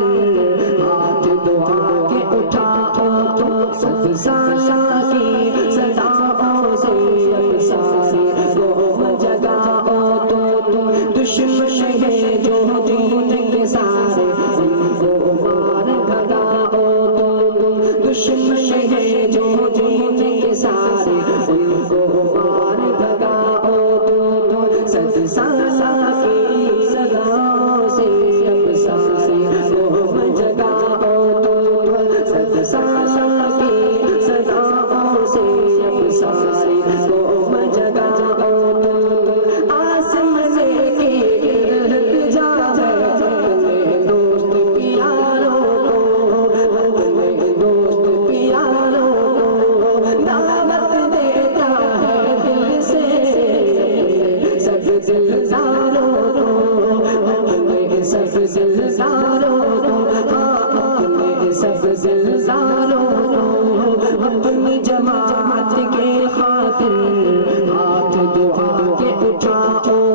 خاطر ہاتھ دعا کے اٹھاؤ تو صد سالہ کی صداؤں سے افسانے کو جگاؤ تو دشمن ہے جو دین کے سارے ان کو مار بھگاؤ تو دشمن ہے جو دین کے سارے ان کو مار بھگاؤ تو صد سالہ کی صداؤں سے افسانے کو جگاؤ تو صد سالہ کی صداؤں سے افسانے کو جگاؤ تو آسمانے کی گرد جاوے اپنے دوست پیاروں کو اپنے دوست پیاروں کو دعوت دیتا ہے دل سے سب دلداروں کو اپنے سب دلداروں کو اپنے سب دلداروں کو اپنی جماعت کے خاطر ہاتھ دعا کے اٹھاؤ